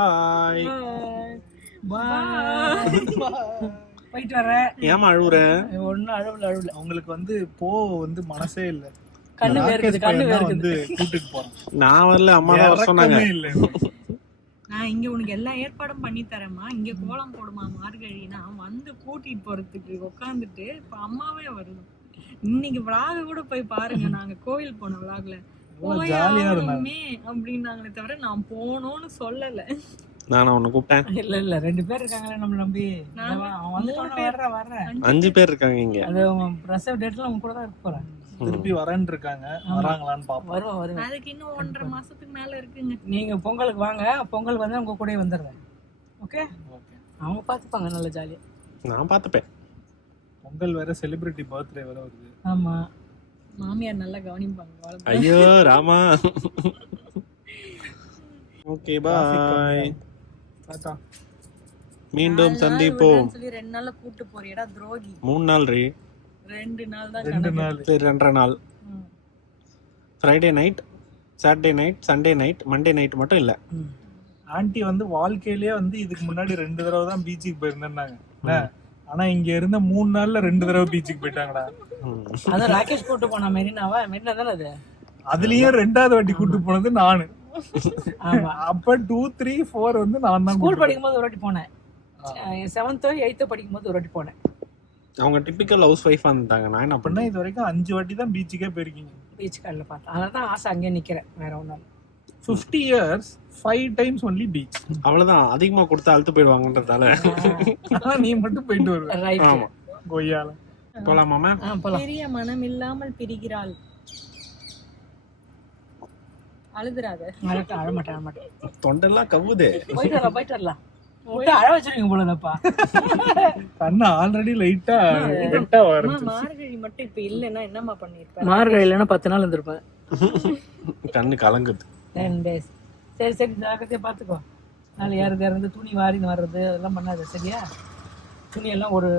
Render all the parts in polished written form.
Hi. போயிட்டு வரேன். ஏமா அழுவுற? ஒன்னும் அழுவல. அவங்களுக்கு வந்து மனசே இல்ல. கண்ணு வந்து கூட்டிட்டு போறேன். நான் வரல, அம்மா தான் வர சொன்னாங்க. இல்ல நான் இங்க உனக்கு எல்லா ஏற்பாடும் பண்ணி தரேம்மா. இங்க கோலம் போடுமா மார்கழினா வந்து கூட்டிட்டு போறதுக்கு உட்காந்துட்டு இப்ப அம்மாவே வருது. இன்னைக்கு விளாக கூட போய் பாருங்க. நாங்க கோவில் போன விளாகுல போயாமே அப்படின்னாங்களே தவிர நான் போனோம்னு சொல்லல. நானா உன்னை கூப்பிட்டேன்? இல்ல 2 பேர் இருக்காங்களே நம்ம நம்பி. அவன் வந்து வர்றேன். 5 பேர் இருக்காங்க இங்க. அது பிரசவ டேட்ல அவங்க கூட தான் இருக்க போறேன். திருப்பி வரேன்னு இருக்காங்க. வராங்களான்னு பாப்போம். வருவோம். அதுக்கு இன்னும் 1.5 மாசத்துக்கு மேல இருக்குங்க. நீங்க பொங்கலுக்கு வாங்க. பொங்கல் வந்து உங்க கூடயே வந்துடுறேன். ஓகே. அவங்க பாத்துப்பாங்க நல்ல ஜாலியா. நான் பாத்துப்பேன். பொங்கல் வேற செலிபிரிட்டி பர்த்டே வேற வருது. ஆமா, மாமியார் நல்லா கவனிப்பாங்க. ஐயோ ராமா. Okay bye. டாடா. மீண்டும் சந்திப்போம். சொல்லி 2 நாள்ல கூட்டி போறியடா துரோகி. 3 நாள் ரீ. 2 நாள் தான். 2 நாள். சரி 2.5 நாள். Friday night, Saturday night, Sunday night, Monday night மட்டும் இல்ல. ஆன்ட்டி வந்து வாழ்க்கையிலேயே வந்து இதுக்கு முன்னாடி 2 தடவை தான் பீச்சுக்கு போயிருந்தாங்க. ஆனா இங்க இருந்த 3 நாள்ல 2 தடவை பீச்சுக்கு போயிட்டாங்கடா. அதான் ராகேஷ் கூட்டு போனா மெரினாவா? மெரினா தானே அது. அதுலயும் 2வது வாட்டி கூட்டு போனது நானு. ஆமா. அப்ப 2, 3, 4 வந்து நான் தான் ஸ்கூல் படிக்கும் போது ஒரு வாட்டி போனேன். 7th 8th படிக்கும் போது ஒரு வாட்டி போனேன். அவங்க டிபிக்கல் ஹவுஸ் ஒய்ஃபா இருந்தாங்க. நான் என்ன பண்ணேன், இது வரைக்கும் 5 வாட்டி தான் பீச்சுக்கே போயிருக்கீங்க. பீச் கால்ல பார்த்தேன். அதான் ஆசை அங்கே நிக்கிறேன். வேற ஒண்ணும் 50 years 5 times only beach. அவ்வளவுதான். அதிகமா கொடுத்தா அழுத்து போயிடுவாங்கன்றதால ஆனா நீ மட்டும் போயிட்டு வருவ. ரைட். ஆமா. கொய்யால போலாமாமா? போலாம். பெரிய மனம் இல்லாமல் பிரிகிறாள். அழுதுறாத. அழ மாட்டேன். தொண்டெல்லாம் கவுதே. போயிட்டு வரலாம். விட்டு அழ வச்சிருக்கீங்க போலதப்பா. கண்ணு ஆல்ரெடி லைட்டா வெட்டா வருது. மார்கழி மட்டும் இப்ப இல்லன்னா என்னமா பண்ணிருப்ப? மார்கழி இல்லைன்னா 10 நாள் இருந்திருப்பேன். கண்ணு கலங்குது. 10 days. சரி ஜாக்கிரதையா பாத்துக்கோ. நாளை இருந்து துணி வாரின்னு வர்றது அதெல்லாம் பண்ணாது சரியா? துணி எல்லாம் ஒரு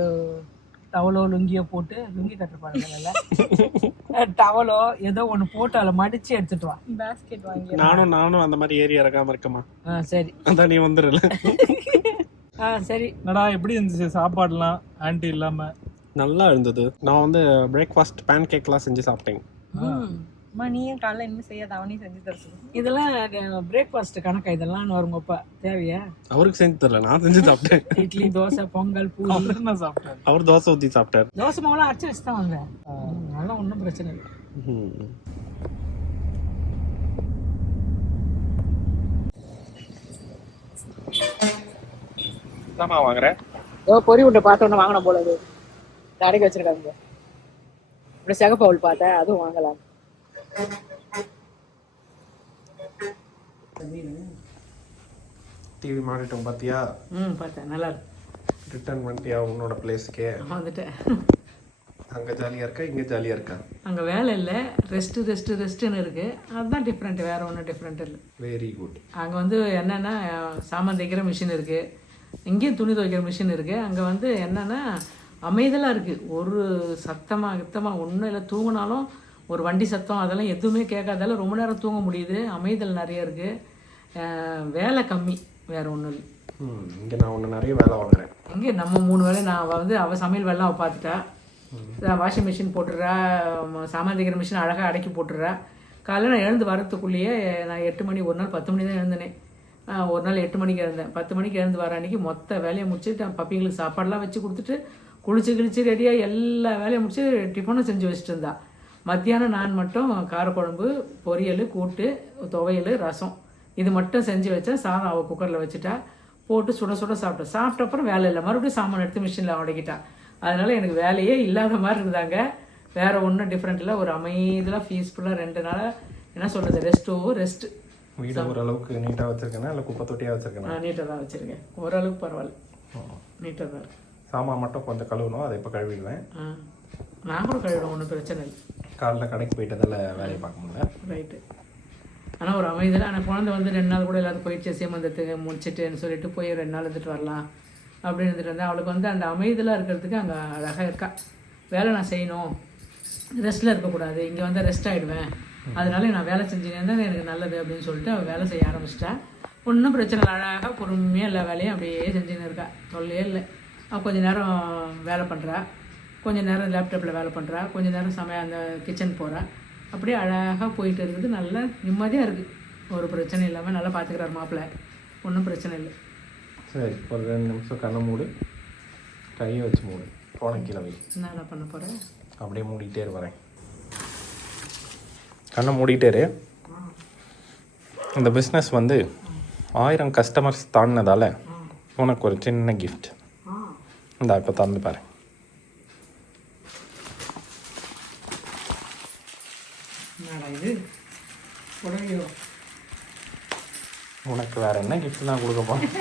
டவலோ லுங்கியோ போட்டு, லுங்கி கட்டுப்பாடுல டவலோ ஏதோ ஒண்ணு போட்டு அதில் மடிச்சு எடுத்துட்டு வா. பாஸ்கெட் வாங்கி. நானும் அந்த மாதிரி ஏறி இறக்காம இருக்கமா? சரி. அதான் நீ வந்துடல. சரி. என்னடா எப்படி இருந்துச்சு சாப்பாடுலாம் ஆன்ட்டி இல்லாம? நல்லா இருந்தது. நான் வந்து பிரேக்ஃபாஸ்ட் பேன் கேக்லாம் செஞ்சு சாப்பிட்டேன். அம்மா நீயும் காலைல என்ன செய்யாத, அவனையும் செஞ்சு தர சொல்லு. இதெல்லாம் பிரேக்ஃபாஸ்ட் கணக்கா? இதெல்லாம் வருங்கப்பா தேவையா? அவருக்கு செஞ்சு தரல, நான் செஞ்சு சாப்பிட்டேன். இட்லி, தோசை, பொங்கல், பூரி. நான் சாப்பிட்டேன். அவர் தோசை ஊத்தி சாப்பிட்டாரு. தோசை மாவுலாம் அரைச்சு வச்சு தான் வாங்க. அதெல்லாம் ஒன்றும் பிரச்சனை இல்லை. வாங்குறேன். பொறி உண்டை பார்த்தோன்னு வாங்கணும் போல அது கடைக்கு வச்சிருக்காங்க. இப்படி செகப்பவுல் பார்த்தேன், அதுவும் வாங்கலாம். டிவி மாறிட்டோம் பாத்தியா? பார்த்தேன், நல்லா இருக்கு. ரிட்டர்ன் பண்ணிட்டியா உன்னோட பிளேஸ்க்கே? வந்துட்டேன். அங்கே ஜாலியாக இருக்கா, இங்கே ஜாலியாக இருக்கா? அங்கே வேலை இல்லை, ரெஸ்ட்டுன்னு இருக்குது. அதுதான் டிஃப்ரெண்ட், வேறு ஒன்றும் டிஃப்ரெண்ட் இல்லை. Very good. அங்கே வந்து என்னென்னா சாமான் தைக்கிற மிஷின் இருக்குது, இங்கேயும் துணி துவைக்கிற மிஷின் இருக்குது. அங்கே வந்து என்னென்னா அமைதலாக இருக்குது. ஒரு கித்தமாக ஒன்றும் இல்லை. தூங்கினாலும் ஒரு வண்டி சத்தம் அதெல்லாம் எதுவுமே கேட்காதால ரொம்ப நேரம் தூங்க முடியுது. அமைதல் நிறைய இருக்குது. வேலை கம்மி, வேறு ஒன்றும் இல்லை. இங்கே நான் ஒன்று நிறைய வேலை வாங்குறேன். இங்கே நம்ம 3 வேலை நான் வந்து அவள் சமையல் வேலை அவள் பார்த்துட்டா. வாஷிங் மிஷின் போட்டுடுறா, சாமான் தைக்கிற மிஷின் அழகாக அடக்கி போட்டுடுறா. காலையில் நான் எழுந்து வரத்துக்குள்ளேயே நான் 8 மணி, ஒரு நாள் 10 மணி தான் எழுந்தேனே. ஒரு நாள் 8 மணிக்கு எழுந்தேன். 10 மணிக்கு எழுந்து வர அன்றைக்கி மொத்த வேலையை முடிச்சுட்டு பப்பிங்களுக்கு சாப்பாடெலாம் வச்சு கொடுத்துட்டு குளிச்சு ரெடியாக எல்லா வேலையும் முடிச்சு டிஃபனும் செஞ்சு வச்சுட்டு இருந்தா. மத்தியானம் நான் மட்டும் காரக்குழம்பு, பொரியல், கூட்டு, துவையல், ரசம் இது மட்டும் செஞ்சு வச்சேன். சாதம் அவள் குக்கரில் வச்சுட்டா, போட்டு சுட சாப்பிட்டேன். சாப்பிட்டப்புறம் வேலை இல்லை, மறுபடியும் சாமான் எடுத்து மிஷினில் உடைக்கிட்டான். அதனால் எனக்கு வேலையே இல்லாத மாதிரி இருந்தாங்க. வேறு ஒன்றும் டிஃப்ரெண்ட் இல்லை. ஒரு அமைதியாக பீஸ்ஃபுல்லாக 2 நாளாக என்ன சொல்கிறது, ரெஸ்ட்டு. வீடு ஓரளவுக்கு நீட்டாக வச்சுருக்கேன்னா இல்லை குப்பை தொட்டியாக வச்சுருக்கேன்? நீட்டாக தான் வச்சுருக்கேன். ஓரளவுக்கு பரவாயில்ல, நீட்டாக தான் இருக்கு. சாமான் மட்டும் கொஞ்சம் கழுவணும், அதை இப்போ கழுவிடுவேன். நான் கூட கழுவிடுவேன், ஒன்றும் பிரச்சனை இல்லை. காலைல கடைக்கு போயிட்டதில் வேலையை பார்க்க முடியல. ரைட்டு. ஆனால் ஒரு அமைதியில் ஆனால் குழந்தை வந்து 2 நாள் கூட எல்லாத்தையும் போயிடுச்சு, சீமந்தத்துக்கு முடிச்சுட்டுன்னு சொல்லிட்டு போய் 2 நாள் இருந்துட்டு வரலாம் அப்படின்னு இருந்துட்டு வந்தேன். அவளுக்கு வந்து அந்த அமைதியாக இருக்கிறதுக்கு அங்கே அழகாக இருக்கா. வேலை நான் செய்யணும், ரெஸ்ட்டில் இருக்கக்கூடாது, இங்கே வந்து ரெஸ்ட் ஆகிடுவேன், அதனால நான் வேலை செஞ்சுனே தான் எனக்கு நல்லது அப்படின்னு சொல்லிட்டு அவள் வேலை செய்ய ஆரம்பிச்சிட்டா. ஒன்றும் பிரச்சனை இல்லை, அழகாக பொறுமையாக எல்லா வேலையும் அப்படியே செஞ்சுன்னு இருக்கா, தொல்லையே இல்லை. அவள் கொஞ்சம் நேரம் வேலை பண்ணுறா, கொஞ்சம் நேரம் லேப்டாப்பில் வேலை பண்ணுறா, கொஞ்சம் நேரம் அந்த கிச்சன் போகிறா. அப்படியே அழகாக போயிட்டு இருக்குது. நல்லா நிம்மதியாக இருக்குது, ஒரு பிரச்சனை இல்லாமல் நல்லா பார்த்துக்கிறார் மாப்பிள்ளை, ஒன்றும் பிரச்சனை இல்லை. சரி, ஒரு 2 நிமிஷம் கண்ணை மூடு, கையை வச்சு மூடு, போன கீழே வை. என்ன பண்ண போகிறேன்? அப்படியே மூடிக்கிட்டே வரேன். கண்ணை மூடிக்கிட்டே இரு. இந்த பிஸ்னஸ் வந்து 1000 கஸ்டமர்ஸ் தாண்டினதால உனக்கு ஒரு சின்ன கிஃப்ட். இந்த இப்போ திறந்து பாரு. என்னடா இது உடனே உனக்கு வேற என்ன கிஃப்ட் தான் கொடுக்க போறேன்?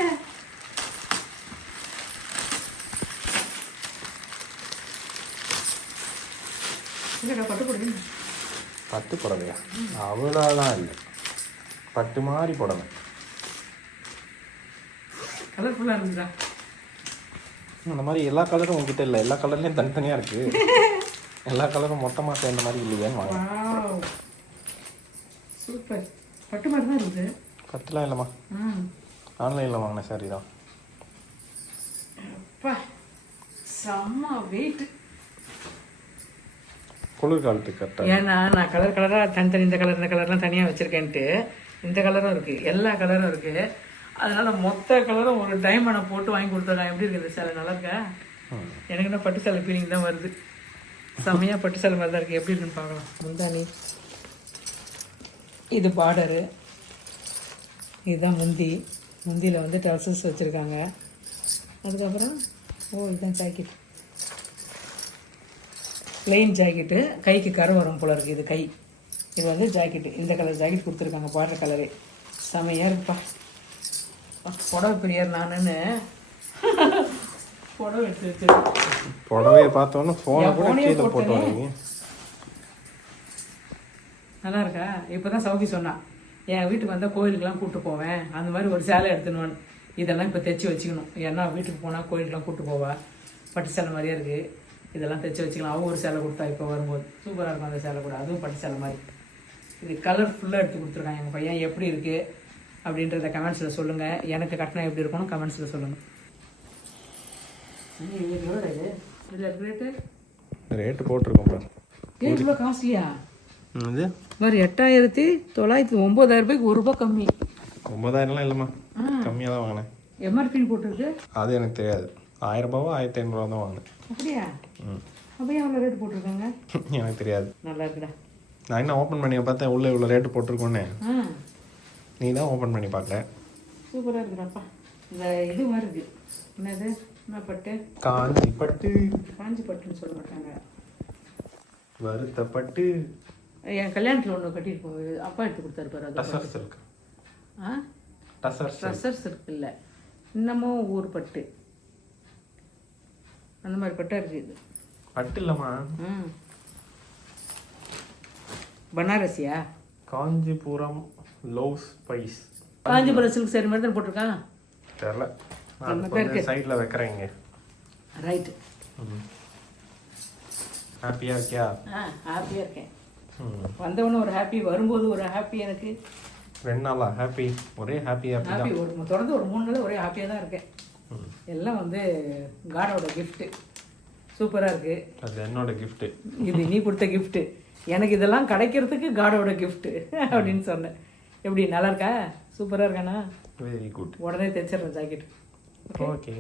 பட்டு போடுங்க. பட்டு புடவையா? அவ்வளோதான் இல்லை, பட்டு மாதிரி புடவை. கலர்ஃபுல்லாக இருந்துச்சா? அந்த மாதிரி எல்லா கலரும் உங்ககிட்ட இல்லை, எல்லா கலர்லேயும் தனித்தனியாக இருக்குது. எல்லா கலரும் மொத்தமாக சேர்ந்த மாதிரி இல்லையேன்னு வாங்க. சூப்பர், பட்டு மாதிரி தான் இருக்குது. பட்டுலாம் இல்லைம்மா, ஆன்லைனில் வாங்கின சாரி தான். அப்பா செம்ம வெயிட். குளிர்காலத்துக்கு கரெக்டாக. ஏன்னா நான் கலராக தனித்தனி இந்த கலர்லாம் தனியாக வச்சுருக்கேன்ட்டு இந்த கலரும் இருக்குது, எல்லா கலரும் இருக்குது. அதனால் மொத்த கலரும் ஒரு டைமண்டை போட்டு வாங்கி கொடுத்துருக்காங்க. எப்படி இருக்குது சேலை? நல்லா இருக்கா? எனக்கு என்ன பட்டு சேலை ஃபீலிங் தான் வருது. செம்மையாக பட்டு சேலை மாதிரி தான் இருக்குது. எப்படி இருக்குன்னு பார்க்கலாம். முந்தானி, இது பார்டரு, இதுதான் முந்தியில் வந்து டல்சஸ் வச்சுருக்காங்க. அதுக்கப்புறம் இதுதான் ஜாக்கெட், பிளெயின் ஜாக்கெட்டு, கைக்கு கரை வரும் போல இருக்குது. இது கை, இது வந்து ஜாக்கெட்டு, இந்த கலர் ஜாக்கெட் கொடுத்துருக்காங்க, பார்டர் கலரே செமையாக இருக்குப்பா. புடவை பிரியர் நானுன்னு புடவை எடுத்து வச்சிருக்கேன். புடவையை பார்த்தோன்னு ஃபோனை கூட கீழே போட்டு வரீங்க. நல்லா இருக்கா? இப்போ தான் சௌகி சொன்னான், என் வீட்டுக்கு வந்தால் கோயிலுக்கெலாம் கூப்பிட்டு போவேன், அந்த மாதிரி ஒரு சேலை எடுத்துன்னு. இதெல்லாம் இப்போ தைச்சி வச்சுக்கணும், ஏன்னா வீட்டுக்கு போனால் கோயிலுக்கெலாம் கூப்பிட்டு போவா. பட்டு சேலை மாதிரியே இருக்குது, இதெல்லாம் தைச்சி வச்சுக்கலாம். அவங்க ஒரு சேலை கொடுத்தா இப்போ வரும்போது சூப்பராக இருக்கும் அந்த சேலை கூட, அதுவும் பட்டு சேலை மாதிரி. இது கலர்ஃபுல்லாக எடுத்து கொடுத்துருக்காங்க. எங்கள் பையன் எப்படி இருக்குது அப்படின்றத கமெண்ட்ஸில் சொல்லுங்கள். எனக்கு கட்டினா எப்படி இருக்கணும் கமெண்ட்ஸில் சொல்லுங்கள். ரேட்டு போட்டிருக்கோம் பாரு. இவ்வளோ காஸ்ட்லியா? இது வேறு 8,900 ரூபாய்க்கு ₹1 கம்மி. 9,000லாம் இல்லைம்மா, கம்மியாக தான் வாங்கினேன். எம்ஆர்பின்னு போட்டிருக்கு. அது எனக்கு தெரியாது. 1000 ரூபாவோ 1500 தான் வாங்கினேன். அப்படியா? அப்போ ஏன் அவ்வளோ ரேட்டு போட்டிருக்காங்க? எனக்கு தெரியாது. நல்லா இருக்குடா. நான் என்ன ஓப்பன் பண்ணி பார்த்தேன், உள்ளே இவ்வளோ ரேட்டு போட்டிருக்கோன்னே. நீ தான் ஓப்பன் பண்ணி பார்க்கல. சூப்பராக இருக்குடாப்பா. இந்த இது மாதிரி இருக்கு, என்னது, என்ன பட்டு? காஞ்சி பட்டு. காஞ்சி பட்டுன்னு சொல்ல மாட்டாங்க, வருத்த பட்டு. என் கல்யாணத்தில் ஒன்று கட்டிட்டு போகுது, அப்பா எடுத்து கொடுத்தாரு பாரு. அது டசர்ஸ் இருக்கு. ட்ரெஸ்ஸர்ஸ் இருக்குல்ல, இன்னமும் ஊர் பட்டு அந்த மாதிரி பட்டாக இருக்குது. இது பட்டு இல்லைம்மா, பனாரசியா? காஞ்சிபுரம் லோஸ் ஸ்பைஸ். காஞ்சிபுரம் சில்க் சாரி மாதிரி தான் போட்டிருக்கான். தெரியல, நான் சைடில் வைக்கிறேங்க. ரைட்டு. ஹாப்பியாக இருக்கியா? ஹாப்பியாக இருக்கேன். வந்தவொடனே ஒரு ஹாப்பி, வரும்போது ஒரு ஹாப்பி. எனக்கு 2 நாளா ஹாப்பி, ஒரே ஹாப்பி ஒரு தொடர்ந்து ஒரு 3 நாள் ஒரே ஹாப்பியாக தான் இருக்கேன். எல்லாம் வந்து காடோட கிஃப்ட்டு. சூப்பராக இருக்குது. அது என்னோட கிஃப்ட்டு. இது நீ கொடுத்த கிஃப்ட்டு. எனக்கு இதெல்லாம் கிடைக்கிறதுக்கு காடோட கிஃப்ட்டு அப்படின்னு சொன்னேன். எப்படி நல்லா இருக்கா? சூப்பராக இருக்கானா? Very good. உடனே தைச்சிடுறேன் ஜாக்கெட். ஓகே.